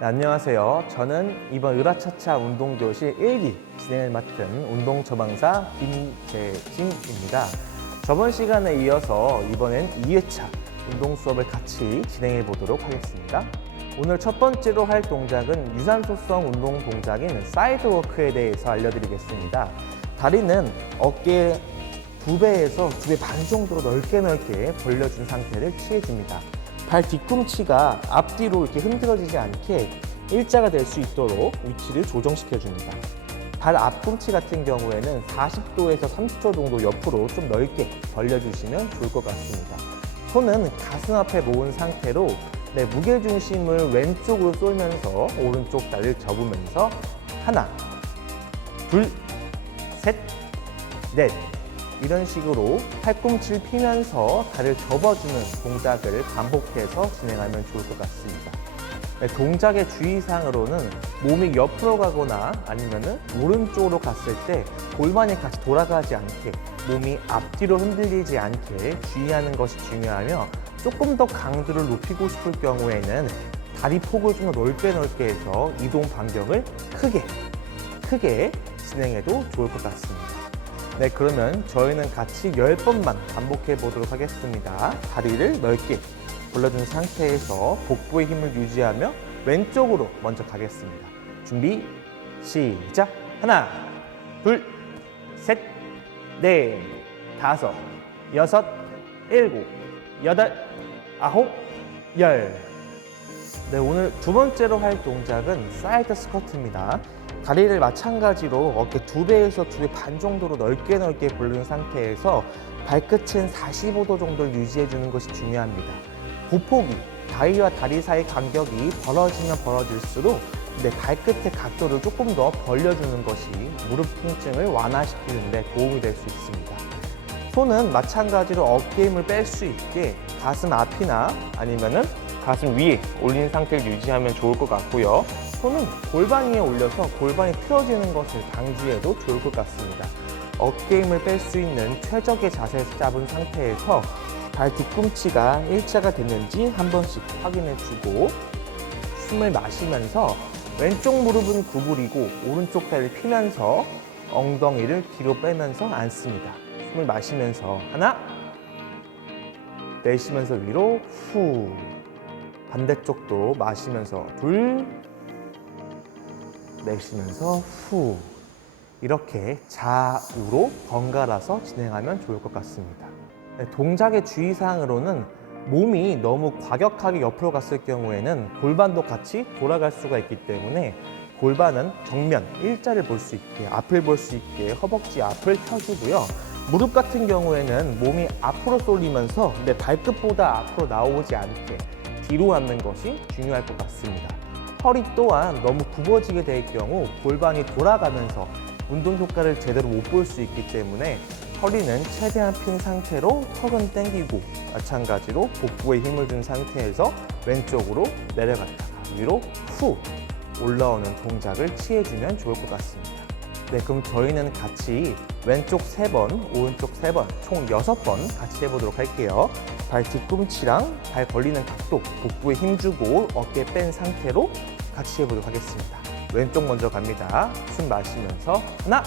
네, 안녕하세요. 저는 이번 으라차차 운동교실 1기 진행을 맡은 운동 처방사 김재진입니다. 저번 시간에 이어서 이번엔 2회차 운동 수업을 같이 진행해 보도록 하겠습니다. 오늘 첫 번째로 할 동작은 유산소성 운동 동작인 사이드워크에 대해서 알려드리겠습니다. 다리는 어깨 두 배에서 두배반 정도로 넓게 넓게 벌려준 상태를 취해줍니다. 발 뒤꿈치가 앞뒤로 이렇게 흔들어지지 않게 일자가 될 수 있도록 위치를 조정시켜 줍니다. 발 앞꿈치 같은 경우에는 40도에서 30도 정도 옆으로 좀 넓게 벌려주시면 좋을 것 같습니다. 손은 가슴 앞에 모은 상태로 네, 무게중심을 왼쪽으로 쏠면서 오른쪽 다리를 접으면서 하나, 둘, 셋, 넷 이런 식으로 팔꿈치를 피면서 다리를 접어주는 동작을 반복해서 진행하면 좋을 것 같습니다. 네, 동작의 주의사항으로는 몸이 옆으로 가거나 아니면은 오른쪽으로 갔을 때 골반이 같이 돌아가지 않게 몸이 앞뒤로 흔들리지 않게 주의하는 것이 중요하며 조금 더 강도를 높이고 싶을 경우에는 다리 폭을 좀 더 넓게 넓게 해서 이동 반경을 크게 크게 진행해도 좋을 것 같습니다. 네, 그러면 저희는 같이 10번만 반복해 보도록 하겠습니다. 다리를 넓게 벌려준 상태에서 복부의 힘을 유지하며 왼쪽으로 먼저 가겠습니다. 준비, 시작. 하나, 둘, 셋, 넷, 다섯, 여섯, 일곱, 여덟, 아홉, 열. 네, 오늘 두 번째로 할 동작은 사이드 스쿼트입니다. 다리를 마찬가지로 어깨 두 배에서 두 배 반 정도로 넓게 넓게 벌린 상태에서 발끝은 45도 정도를 유지해 주는 것이 중요합니다. 보폭이 다리와 다리 사이 간격이 벌어지면 벌어질수록 내 발끝의 각도를 조금 더 벌려주는 것이 무릎 통증을 완화시키는 데 도움이 될 수 있습니다. 손은 마찬가지로 어깨 힘을 뺄 수 있게 가슴 앞이나 아니면은 가슴 위에 올린 상태를 유지하면 좋을 것 같고요. 손은 골반 위에 올려서 골반이 틀어지는 것을 방지해도 좋을 것 같습니다. 어깨 힘을 뺄 수 있는 최적의 자세에서 잡은 상태에서 발 뒤꿈치가 일자가 됐는지 한 번씩 확인해 주고 숨을 마시면서 왼쪽 무릎은 구부리고 오른쪽 다리를 피면서 엉덩이를 뒤로 빼면서 앉습니다. 숨을 마시면서 하나 내쉬면서 위로 후 반대쪽도 마시면서 둘 내쉬면서 후 이렇게 좌우로 번갈아서 진행하면 좋을 것 같습니다. 네, 동작의 주의사항으로는 몸이 너무 과격하게 옆으로 갔을 경우에는 골반도 같이 돌아갈 수가 있기 때문에 골반은 정면 일자를 볼 수 있게 앞을 볼 수 있게 허벅지 앞을 펴주고요. 무릎 같은 경우에는 몸이 앞으로 쏠리면서 내 발끝보다 앞으로 나오지 않게 뒤로 앉는 것이 중요할 것 같습니다. 허리 또한 너무 굽어지게 될 경우 골반이 돌아가면서 운동 효과를 제대로 못 볼 수 있기 때문에 허리는 최대한 핀 상태로 턱은 당기고 마찬가지로 복부에 힘을 준 상태에서 왼쪽으로 내려갔다가 위로 후 올라오는 동작을 취해주면 좋을 것 같습니다. 네, 그럼 저희는 같이 왼쪽 세번 오른쪽 세 번 총 여섯 번 같이 해보도록 할게요. 발 뒤꿈치랑 발 벌리는 각도, 복부에 힘주고 어깨 뺀 상태로 같이 해보도록 하겠습니다. 왼쪽 먼저 갑니다. 숨 마시면서 하나,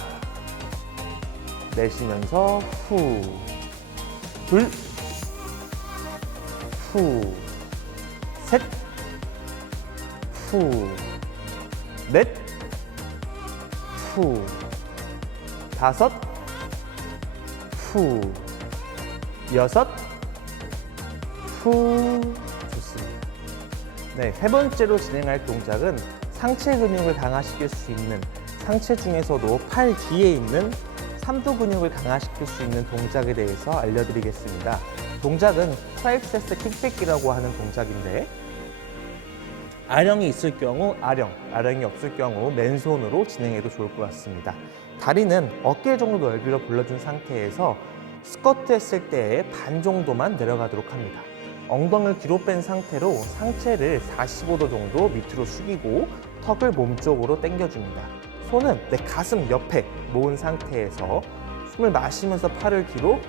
내쉬면서 후, 둘, 후, 셋, 후, 넷, 후, 다섯, 후, 여섯, 후. 네, 세 번째로 진행할 동작은 상체 근육을 강화시킬 수 있는 상체 중에서도 팔 뒤에 있는 삼두 근육을 강화시킬 수 있는 동작에 대해서 알려드리겠습니다. 동작은 트라이셉스 킥백이라고 하는 동작인데 아령이 있을 경우 아령, 아령이 없을 경우 맨손으로 진행해도 좋을 것 같습니다. 다리는 어깨 정도 넓이로 벌려준 상태에서 스쿼트 했을 때의 반 정도만 내려가도록 합니다. 엉덩이를 뒤로 뺀 상태로 상체를 45도 정도 밑으로 숙이고 턱을 몸쪽으로 당겨줍니다. 손은 내 가슴 옆에 모은 상태에서 숨을 마시면서 팔을 뒤로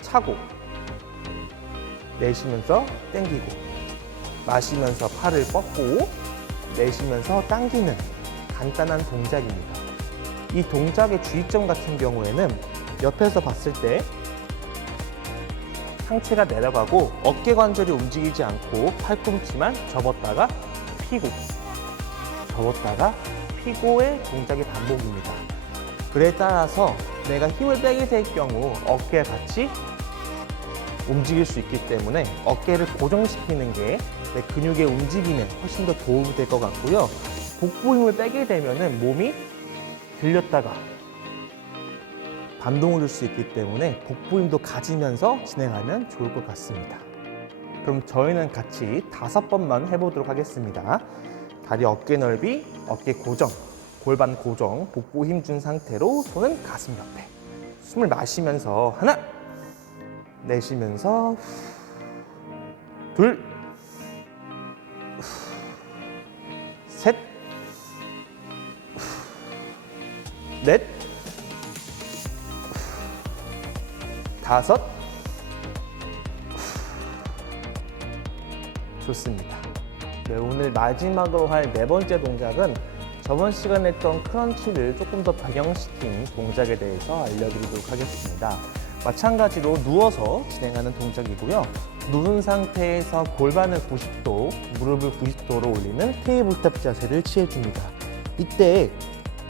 차고 내쉬면서 당기고 마시면서 팔을 뻗고 내쉬면서 당기는 간단한 동작입니다. 이 동작의 주의점 같은 경우에는 옆에서 봤을 때 상체가 내려가고 어깨 관절이 움직이지 않고 팔꿈치만 접었다가 피고 접었다가 피고의 동작의 반복입니다. 그에 따라서 내가 힘을 빼게 될 경우 어깨에 같이 움직일 수 있기 때문에 어깨를 고정시키는 게 내 근육의 움직임에 훨씬 더 도움이 될 것 같고요. 복부 힘을 빼게 되면은 몸이 들렸다가 반동을 줄 수 있기 때문에 복부 힘도 가지면서 진행하면 좋을 것 같습니다. 그럼 저희는 같이 다섯 번만 해보도록 하겠습니다. 다리 어깨 넓이, 어깨 고정, 골반 고정, 복부 힘 준 상태로 손은 가슴 옆에. 숨을 마시면서 하나, 내쉬면서 후, 둘, 후, 셋, 후, 넷, 다섯. 후. 좋습니다. 네, 오늘 마지막으로 할 네 번째 동작은 저번 시간에 했던 크런치를 조금 더 변형시킨 동작에 대해서 알려드리도록 하겠습니다. 마찬가지로 누워서 진행하는 동작이고요. 누운 상태에서 골반을 90도, 무릎을 90도로 올리는 테이블 탑 자세를 취해줍니다. 이때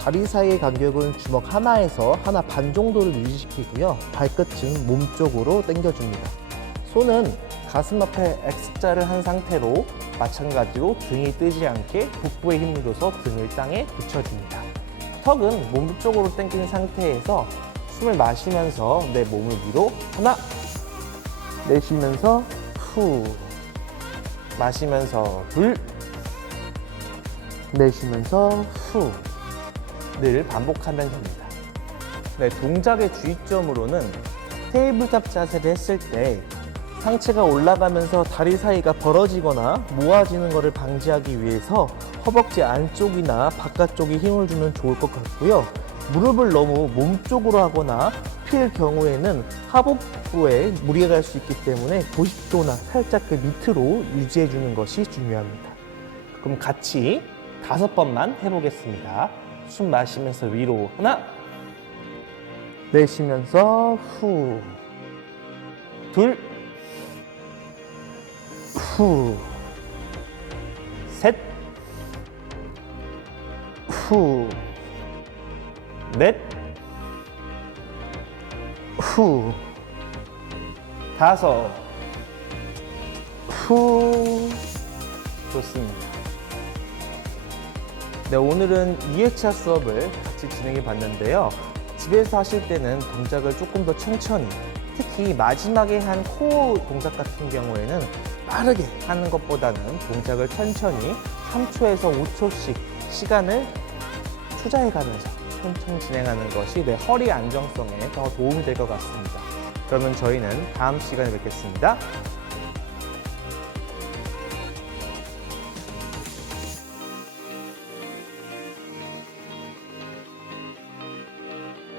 다리 사이의 간격은 주먹 하나에서 하나 반 정도를 유지시키고요. 발끝은 몸 쪽으로 당겨줍니다. 손은 가슴 앞에 X자를 한 상태로 마찬가지로 등이 뜨지 않게 복부에 힘을 줘서 등을 땅에 붙여줍니다. 턱은 몸 쪽으로 당긴 상태에서 숨을 마시면서 내 몸을 위로 하나 내쉬면서 후 마시면서 둘 내쉬면서 후 늘 반복하면 됩니다. 네, 동작의 주의점으로는 테이블탑 자세를 했을 때 상체가 올라가면서 다리 사이가 벌어지거나 모아지는 것을 방지하기 위해서 허벅지 안쪽이나 바깥쪽에 힘을 주면 좋을 것 같고요. 무릎을 너무 몸 쪽으로 하거나 필 경우에는 하복부에 무리가 갈 수 있기 때문에 90도나 살짝 그 밑으로 유지해 주는 것이 중요합니다. 그럼 같이 다섯 번만 해보겠습니다. 숨 마시면서 위로 하나 내쉬면서 후. 둘, 후, 셋, 후, 넷, 후, 다섯, 후. 좋습니다. 네, 오늘은 2회차 수업을 같이 진행해 봤는데요. 집에서 하실 때는 동작을 조금 더 천천히, 특히 마지막에 한 코어 동작 같은 경우에는 빠르게 하는 것보다는 동작을 천천히 3초에서 5초씩 시간을 투자해 가면서 천천히 진행하는 것이 내 허리 안정성에 더 도움이 될 것 같습니다. 그러면 저희는 다음 시간에 뵙겠습니다.